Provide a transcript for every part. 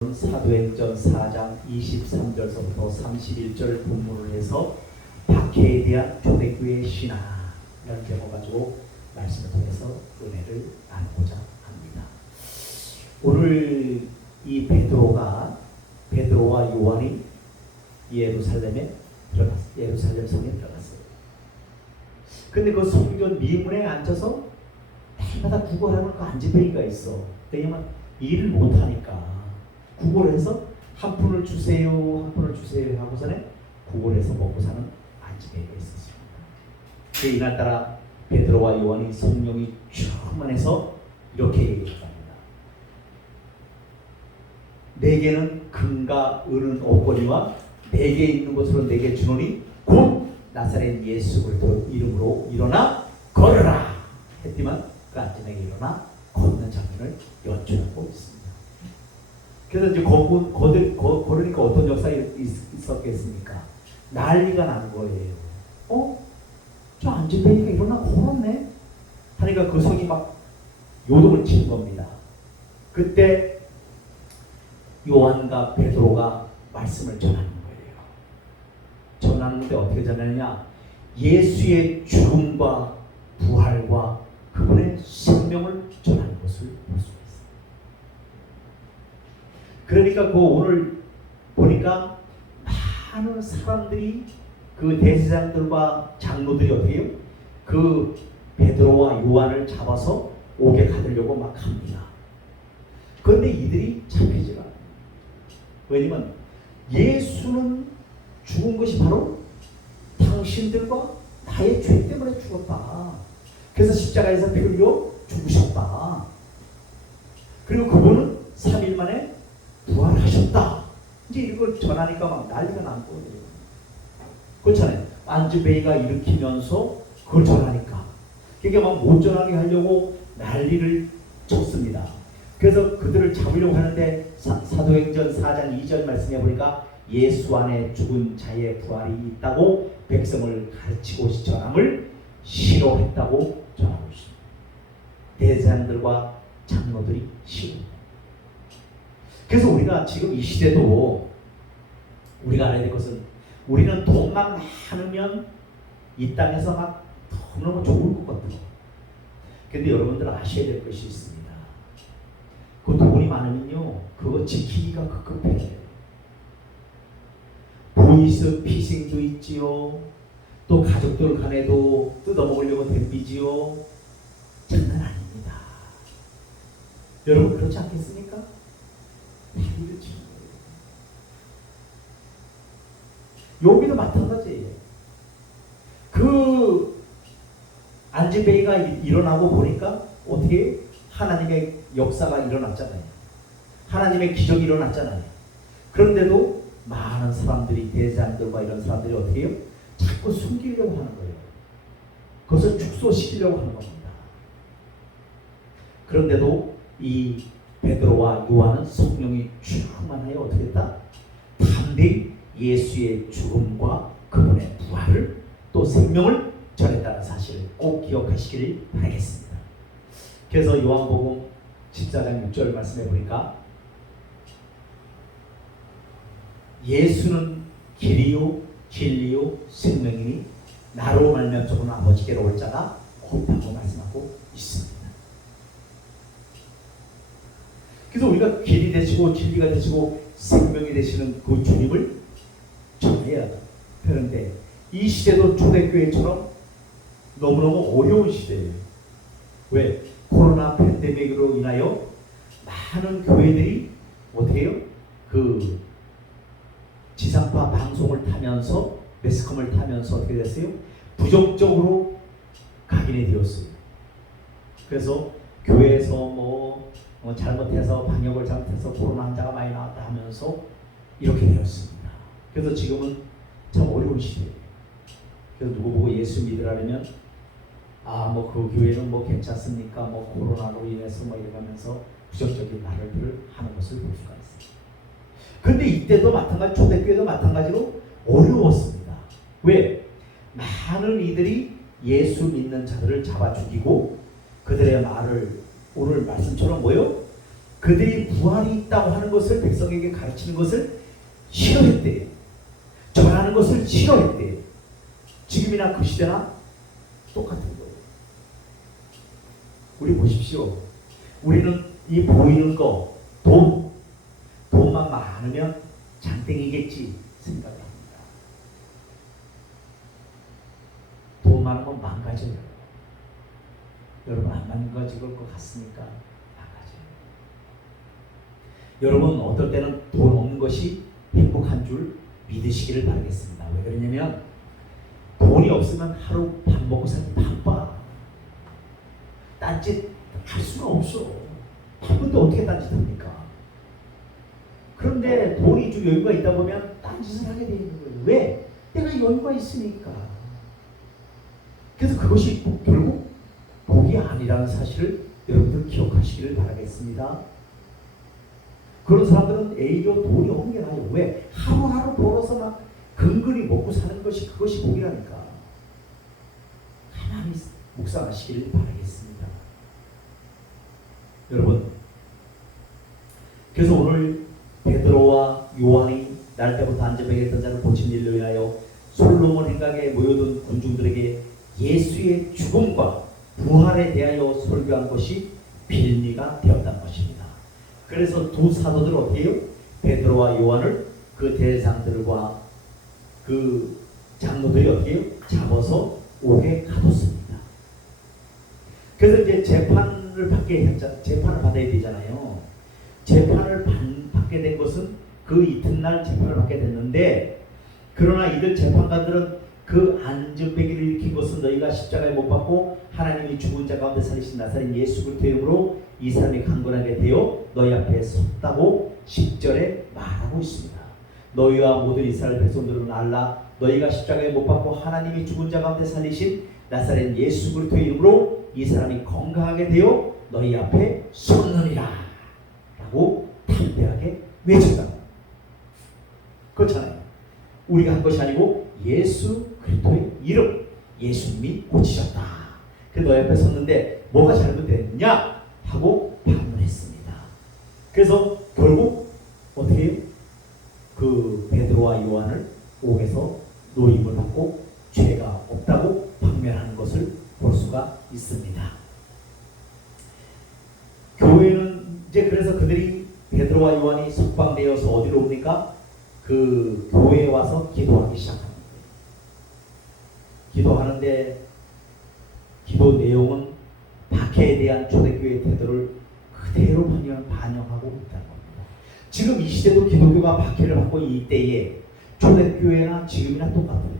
사도행전 4장 23절서부터 31절 본문을 해서 박해에 대한 초대교회 신앙이라는 제목 가지고 말씀을 통해서 은혜를 나누고자 합니다. 오늘 이 베드로와 요한이 예루살렘 성에 들어갔어요. 근데 그 성전 미문에 앉아서 날마다 구걸하는 그 안지뱅이가 있어. 왜냐면 일을 못하니까 구걸해서 한 푼을 주세요 하고서는 구걸해서 먹고 사는 안지뱅이가 있었습니다. 그 이날따라 베드로와 요한이 성령이 충만해서 이렇게 얘기합니다. 내게는 금과 은은 없거니와 내게 있는 것으로 내게 주노니 곧 나사렛 예수 그리스도 이름으로 일어나 걸으라 했지만 그 안지뱅이 일어나 걷는 장면을 연출하고 있습니다. 그래서 이제 걸으니까 어떤 역사가 있었겠습니까? 난리가 난 거예요. 저 안지뱅이가 일어나 걸었네? 하니까 그 성이 막 요동을 치는 겁니다. 그때 요한과 베드로가 말씀을 전하는 거예요. 전하는데 어떻게 전하느냐? 예수의 죽음과 부활과 그분의 생명을 전하는 것을 볼 수 있어요. 그러니까 그 오늘 보니까 많은 사람들이 그 대제사장들과 장로들이 어떻게 해요? 그 베드로와 요한을 잡아서 옥에 가두려고 막 합니다. 그런데 이들이 잡히지가 않아요. 왜냐면 예수는 죽은 것이 바로 당신들과 나의 죄 때문에 죽었다. 그래서 십자가에서 피 흘려 죽으셨다. 그리고 그분은 3일 만에 부활하셨다. 이제 이걸 전하니까 막 난리가 난 거예요. 그렇잖아요. 안지뱅이가 일으키면서 그걸 전하니까. 그러니까 막 못 전하게 하려고 난리를 쳤습니다. 그래서 그들을 잡으려고 하는데 사도행전 4장 2절 말씀해 보니까 예수 안에 죽은 자의 부활이 있다고 백성을 가르치고 전함을 싫어했다고 전하고 있습니다. 대제사장들과 장로들이 싫어합니다. 그래서 우리가 지금 이 시대도 우리가 알아야 될 것은 우리는 돈만 많으면 이 땅에서 막 너무너무 좋을 것 같아요. 근데 여러분들 아셔야 될 것이 있습니다. 그 돈이 많으면요 그거 지키기가 급급해요. 보이스 피싱도 있지요. 또 가족들 간에도 뜯어먹으려고 덤비지요. 장난 아닙니다. 여러분 그렇지 않겠습니까? 여기도 마찬가지예요. 그 안지뱅이가 일어나고 보니까 어떻게 하나님의 역사가 일어났잖아요. 하나님의 기적이 일어났잖아요. 그런데도 많은 사람들이 대제사장들과 이런 사람들이 어떻게 해요? 자꾸 숨기려고 하는 거예요. 그것을 축소시키려고 하는 겁니다. 그런데도 이 베드로와 요한은 성령이 충만하여 어떻게 했다? 담대히 예수의 죽음과 그분의 부활을 또 생명을 전했다는 사실을 꼭 기억하시길 바라겠습니다. 그래서 요한복음 14장 6절 말씀해 보니까 예수는 길이요 진리요 생명이니 나로 말미암아 아버지께로 올 자가 없다고 말씀하고 있습니다. 그래서 우리가 길이 되시고 진리가 되시고 생명이 되시는 그 주님을 전해야 되는데 이 시대도 초대교회처럼 너무너무 어려운 시대예요. 왜? 코로나 팬데믹으로 인하여 많은 교회들이 어떻게 해요? 그 지상파 방송을 타면서 매스컴을 타면서 어떻게 됐어요? 부정적으로 각인이 되었어요. 그래서 교회에서 뭐 잘못해서 방역을 잘못해서 코로나 환자가 많이 나왔다 하면서 이렇게 되었습니다. 그래서 지금은 참 어려운 시대예요. 그래서 누구 보고 예수 믿으라면 뭐 그 교회는 뭐 괜찮습니까? 뭐 코로나로 인해서 뭐 이러면서 부정적인 말을 하는 것을 볼 수가 있습니다. 그런데 이때도 마찬가지 초대교회도 마찬가지로 어려웠습니다. 왜? 많은 이들이 예수 믿는 자들을 잡아 죽이고 그들의 말을 오늘 말씀처럼 뭐요? 그들이 부활이 있다고 하는 것을 백성에게 가르치는 것을 싫어했대요. 전하는 것을 싫어했대요. 지금이나 그 시대나 똑같은 거예요. 우리 보십시오. 우리는 이 보이는 거, 돈만 많으면 장땡이겠지 생각합니다. 돈 많으면 망가져요. 여러분 안 망가질 것 같습니까? 망가져요. 여러분 어떨 때는 돈 없는 것이 행복한 줄 믿으시기를 바라겠습니다. 왜 그러냐면 돈이 없으면 하루 밥 먹고 살기 바빠. 딴짓 할 수가 없어. 바쁜데 어떻게 딴짓합니까? 그런데 돈이 좀 여유가 있다 보면 딴짓을 하게 되는 거예요. 왜? 내가 여유가 있으니까. 그래서 그것이 결국 복이 아니라는 사실을 여러분들 기억하시기를 바라겠습니다. 그런 사람들은 오히려 돈이 없는 게 나아요. 왜? 하루하루 벌어서 막 근근히 먹고 사는 것이 그것이 복이라니까. 가만히 묵상하시기를 바라겠습니다. 여러분, 그래서 오늘 베드로와 요한이 날 때부터 안전병했던 자를 고친 일로 인하여 솔로몬 행각에 모여든 군중들에게 예수의 죽음과 부활에 대하여 설교한 것이 빌미가 되었다는 것입니다. 그래서 두 사도들 어떻게 해요? 베드로와 요한을 그 대상들과 그 장로들이 어떻게 해요? 잡아서 옥에 가뒀습니다. 그래서 이제 재판을 받아야 되잖아요. 재판을 받게 된 것은 그 이튿날 재판을 받게 됐는데, 그러나 이들 재판관들은 그 안전병기를 일으킨 것은 너희가 십자가에 못 박고 하나님이 죽은 자 가운데 살리신 나사렛 예수 그리스도의 이름으로 이 사람이 강건하게 되어 너희 앞에 섰다고 10절에 말하고 있습니다. 너희와 모든 이스라엘 백성들은 알라. 너희가 십자가에 못 박고 하나님이 죽은 자 가운데 살리신 나사렛 예수 그리스도의 이름으로 이 사람이 건강하게 되어 너희 앞에 섰느니라 라고 담대하게 외쳤다. 그렇잖아요. 우리가 한 것이 아니고 예수 그리스도의 이름, 예수님이 고치셨다. 그 너희 앞에 섰는데 뭐가 잘못됐느냐 하고 반문했습니다. 그래서 결국 어떻게 해요? 그 베드로와 요한을 옥에서 노임을 받고 죄가 없다고 방면하는 것을 볼 수가 있습니다. 교회는 이제 그래서 그들이 베드로와 요한이 석방되어서 어디로 옵니까? 그 교회에 와서 기도하기 시작합니다. 기도하는데 기도 내용은 박해에 대한 초대교회의 태도를 그대로 반영하고 있다는 겁니다. 지금 이 시대도 기독교가 박해를 받고 이때에 초대교회나 지금이나 똑같아요.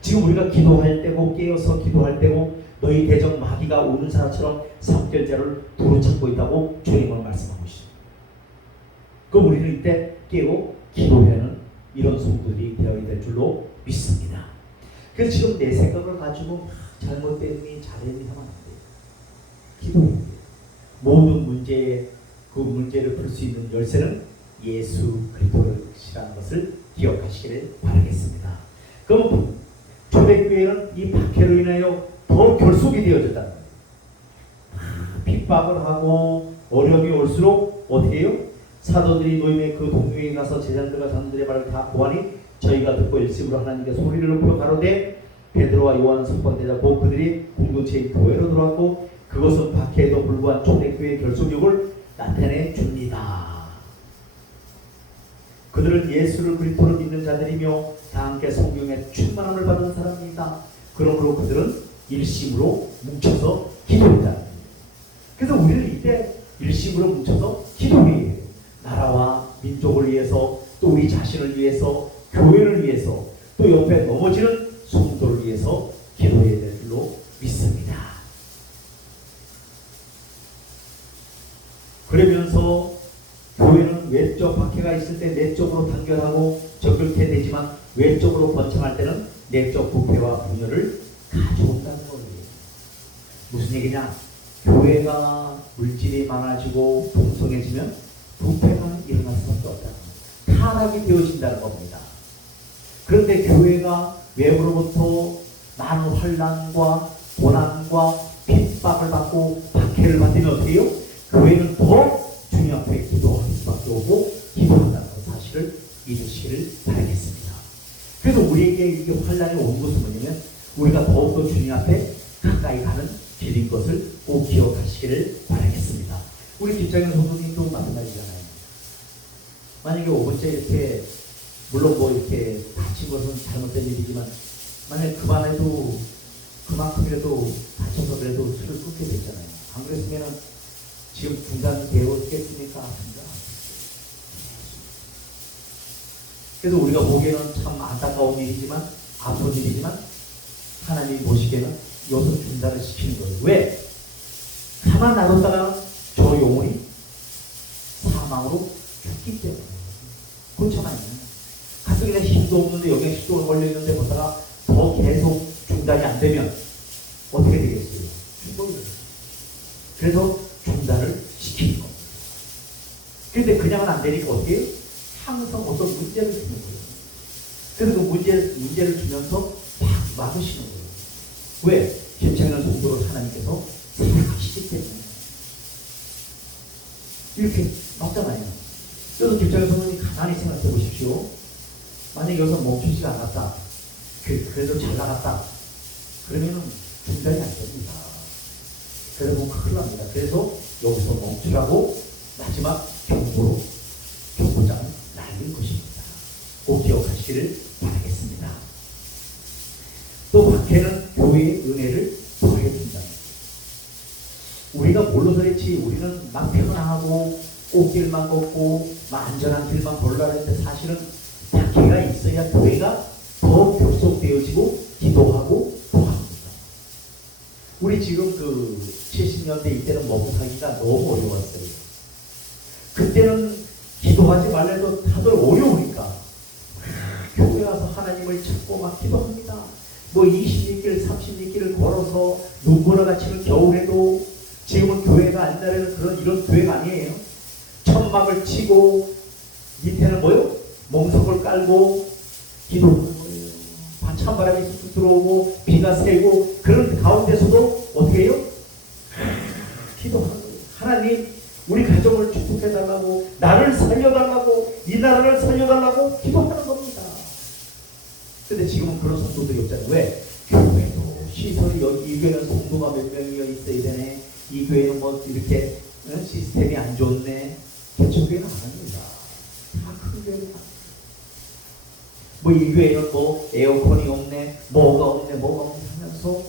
지금 우리가 기도할 때고 깨어서 기도할 때고 너희 대적 마귀가 오는 사람처럼 삼결제를 도로 찾고 있다고 주님은 말씀하고 있습니다. 그럼 우리는 이때 깨고 기도하는 이런 성도들이 되어야 될 줄로 믿습니다. 그래서 지금 내 생각을 가지고 잘못됐니 잘했니 하면 안 돼요. 기도해야 돼요. 모든 그 문제를 풀 수 있는 열쇠는 예수 그리스도시라는 것을 기억하시기를 바라겠습니다. 그럼 초대교회는 이 박해로 인하여 더 결속이 되어졌다는 거예요. 핍박을 하고 어려움이 올수록 어떻게 해요? 사도들이 노임의 그 동료에 가서 제자들과 장로들의 말을 다 보아니 저희가 듣고 일심으로 하나님께 소리를 높여 가로되 베드로와 요한은 석방되자고 그들이 공동체의 교회로 들어왔고 그것은 박해에도 불구한 초대교회의 결속력을 나타내 줍니다. 그들은 예수를 그리스도로 믿는 자들이며 다 함께 성령의 충만함을 받은 사람입니다. 그러므로 그들은 일심으로 뭉쳐서 기도한다. 그래서 우리는 이때 일심으로 뭉쳐서 기도해야 해요. 나라와 민족을 위해서, 또 우리 자신을 위해서, 교회를 위해서, 또 옆에 넘어지는 성도를 위해서 기도해야 될 줄로 믿습니다. 그러면서 교회는 외적 박해가 있을 때 내적으로 단결하고 적극해 되지만 외적으로 번창할 때는 내적 부패와 분열을 가져온다는 거예요. 무슨 얘기냐? 교회가 물질이 많아지고 풍성해지면 부패가 일어날 수밖에 없다는 거예요. 타락이 되어진다는 겁니다. 그런데 교회가 외부로부터 많은 환난과 고난과 핍박을 받고 박해를 받으면 어떻게 해요? 교회는 더 주님 앞에 기도할 수밖에 없고 기도한다는 사실을 잊으시기를 바라겠습니다. 그래서 우리에게 이게 환란이 온 것은 뭐냐면 우리가 더욱더 주님 앞에 가까이 가는 길인 것을 꼭 기억하시기를 바라겠습니다. 우리 김장현 성도님도 마찬가지잖아요. 만약에 5번째 이렇게 물론 뭐 이렇게 다친 것은 잘못된 일이지만 만약에 그만큼이라도 다쳐서 그래도 술을 끊게 됐잖아요. 안 그랬으면은 지금 중단되었겠습니까? 그래서 우리가 보기에는 참 안타까운 일이지만 아픈 일이지만 하나님이 보시기에는 이것은 중단을 시키는 거예요. 왜? 가만 놔뒀다가 저 영혼이 사망으로 죽기 때문에. 그렇잖아요. 가뜩이나 힘도 없는데 여기에 식도가 걸려있는데 보다가 더 계속 중단이 안 되면 어떻게 되겠어요? 죽어요. 그래서 중단을 시키는 겁니다. 그런데 그냥은 안 되니까 어떻게 해요? 항상 어떤 문제를 주는 거예요. 그래서 그 문제를 주면서 막 막으시는 거예요. 왜? 김창현 성도를 하나님께서 사랑하시기 때문에. 이렇게 맞잖아요. 그래서 김창현 성도님 가만히 생각해 보십시오. 만약에 여기서 멈추지 않았다. 그래도 잘 나갔다. 그러면 중단이 안 됩니다. 그래서 뭐 큰일 납니다. 그래서 여기서 멈추라고 마지막 경고장을 날린 것입니다. 꼭 기억하시기를 바라겠습니다. 또 박해는 교회의 은혜를 더해준다. 우리가 뭘로 그랬지 우리는 막 편안하고 꽃길만 걷고 막 안전한 길만 걸으라 했는데 사실은 박해가 있어야 교회가 더 결속되어지고 기도하고 도합니다. 우리 지금 70년대 이때는 먹고 살기가 너무 어려웠어요. 그때는 기도하지 말래도 다들 어려우니까 교회 와서 하나님을 찾고 막 기도합니다. 뭐 20리길 30리길을 걸어서 눈보라 같이는 겨울에도 지금은 교회가 옛날에는 이런 교회가 아니에요. 천막을 치고 밑에는 뭐요? 멍석을 깔고 기도하는 거예요. 찬바람이 쑥쑥 들어오고 비가 새고 그런 가운데서도 어떻게 해요? 기도하는 거예요. 하나님 우리 가정을 축복해달라고 나를 살려달라고 이 나라를 살려달라고 기도하는 겁니다. 근데 지금은 그런 성도들이 없잖아요. 왜? 교회도 시설이 이 교회는 성도가 몇 명이어 있어야 되네. 이 교회는 뭐 이렇게 시스템이 안 좋네. 개척교회는 아닙니다. 다 큰 교회는 뭐 이 교회는 뭐 에어컨이 없네, 뭐가 없네 하면서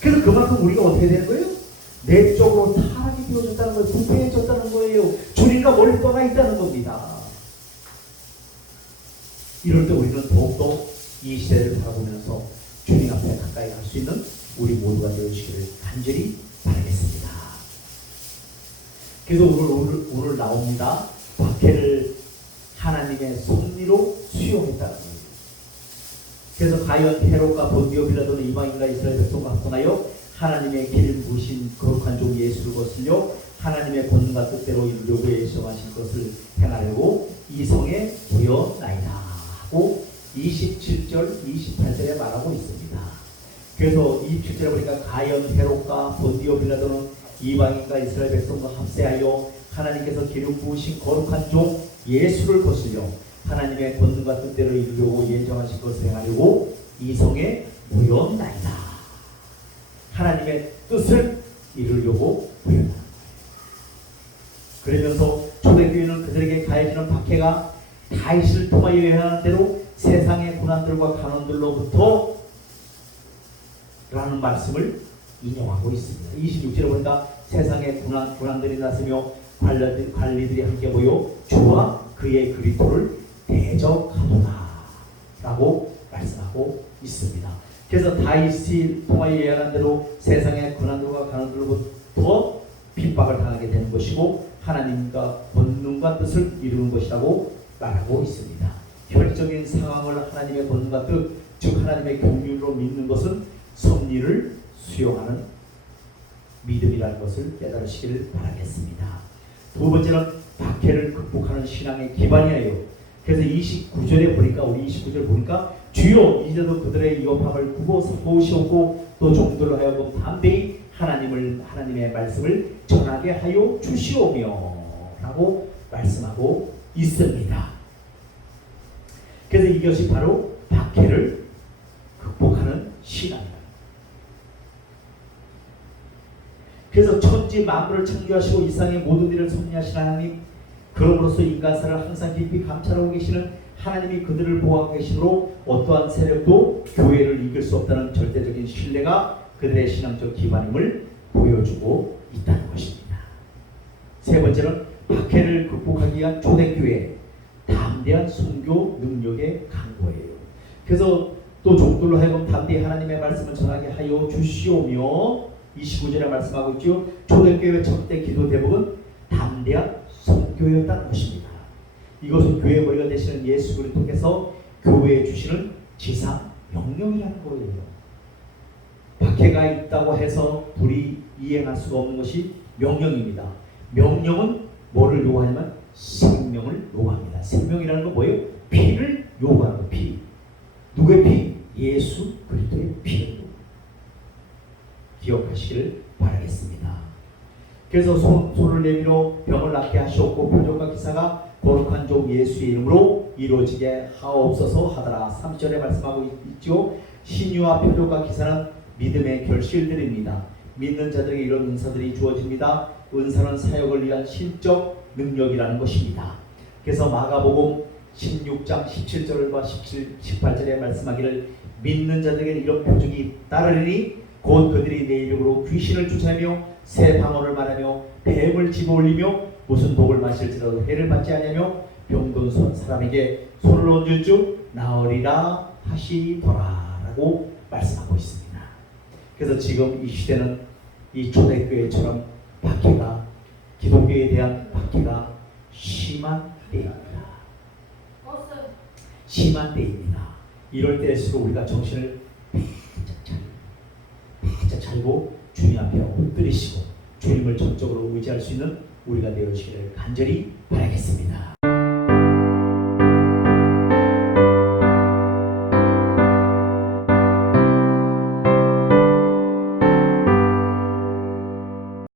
그래서 그만큼 우리가 어떻게 되는 거예요? 내적으로 타락이 되어졌다는 거예요. 부패해졌다는 거예요. 주님과 멀리 떠나 있다는 겁니다. 이럴 때 우리는 더욱더 이 시대를 바라보면서 주님 앞에 가까이 갈 수 있는 우리 모두가 되어주시기를 간절히 바라겠습니다. 그래서 오늘 나옵니다. 박해를 하나님의 섭리로 수용했다는 거예요. 그래서 과연 헤롯과 본디오 빌라도는 이방인과 이스라엘 백성과 합성하여 하나님의 길 무신 거룩한 종 예수를 거슬려 하나님의 권능과 뜻대로 이루려고 예정하신 것을 행하려고 이 성에 모여나이다 하고 27절 28절에 말하고 있습니다. 그래서 27절에 보니까 과연 헤롯과 본디오 빌라도는 이방인과 이스라엘 백성과 합세하여 하나님께서 기름 부으신 거룩한 종 예수를 거슬려 하나님의 권능과 뜻대로 이루려고 예정하신 것을 행하려고 이 성에 모여나이다. 하나님의 뜻을 이루려고 모여나이다. 그러면서 초대교회는 그들에게 가해지는 박해가 다윗을 통하여 행하는 대로 세상의 고난들과 간원들로부터 라는 말씀을 인용하고 있습니다. 26절에 보니까 세상의 고난들이 났으며 관리들이 함께 모여 주와 그의 그리스도를 대적하도다 라고 말씀하고 있습니다. 그래서 다윗이 통하여 예언한 대로 세상의 고난들과 간원들로부터 핍박을 당하게 되는 것이고 하나님과 권능과 뜻을 이루는 것이라고 말하고 있습니다. 혈적인 상황을 하나님의 권능과 뜻, 즉 하나님의 경륜으로 믿는 것은 섭리를 수용하는 믿음이라는 것을 깨달으시기를 바라겠습니다. 두 번째는 박해를 극복하는 신앙의 기반이에요. 그래서 29절에 보니까 우리 29절 보니까 주여 이제도 그들의 위협함을 구보시옵고 또 종들로 하여금 담대히 하나님의 말씀을 전하게 하여 주시오며 라고 말씀하고 있습니다. 그래서 이것이 바로 박해를 극복하는 신앙입니다. 그래서 천지 만물을 창조하시고 이 세상의 모든 일을 섭리하신 하나님, 그럼으로써 인간사를 항상 깊이 감찰하고 계시는 하나님이 그들을 보호하고 계시므로 어떠한 세력도 교회를 이길 수 없다는 절대적인 신뢰가 그들의 신앙적 기반임을 보여주고 있다는 것입니다. 세 번째는 박해를 극복하기 위한 초대교회 담대한 순교 능력의 강구예요. 그래서 또 종들로 하여금 담대히 하나님의 말씀을 전하게 하여 주시오며 29절에 말씀하고 있죠. 초대교회 첫대 기도 대목은 담대한 선교였다는 것입니다. 이것은 교회 머리가 되시는 예수 그리스도께서 교회에 주시는 지상 명령이라는 거예요. 박해가 있다고 해서 불이 이행할 수가 없는 것이 명령입니다. 명령은 뭐를 요구하냐면 생명을 요구합니다. 생명이라는 건 뭐예요? 피를 요구하는 거. 피. 누구의 피? 예수 그리스도의 피를 기억하시기를 바라겠습니다. 그래서 손을 내밀어 병을 낫게 하시옵고 표적과 기사가 거룩한 종 예수의 이름으로 이루어지게 하옵소서 하더라. 3절에 말씀하고 있죠. 신유와 표적과 기사는 믿음의 결실들입니다. 믿는 자들에게 이런 은사들이 주어집니다. 은사는 사역을 위한 신적 능력이라는 것입니다. 그래서 마가복음 16장 17절과 18절에 말씀하기를 믿는 자들에게 이런 표적이 따르리니 곧 그들이 내 이름으로 귀신을 쫓아내며 새 방언을 말하며 뱀을 집어올리며 무슨 독을 마실지라도 해를 받지 아니하며 병든 사람에게 손을 얹을 줄 나으리라 하시더라 라고 말씀하고 있습니다. 그래서 지금 이 시대는 이 초대교회처럼 박해가 기독교에 대한 박해가 심한 때입니다. 심한 때입니다. 이럴 때일수록 우리가 정신을 바짝 차리고 주님 앞에 엎드리시고 주님을 전적으로 의지할 수 있는 우리가 되어주시기를 간절히 바라겠습니다.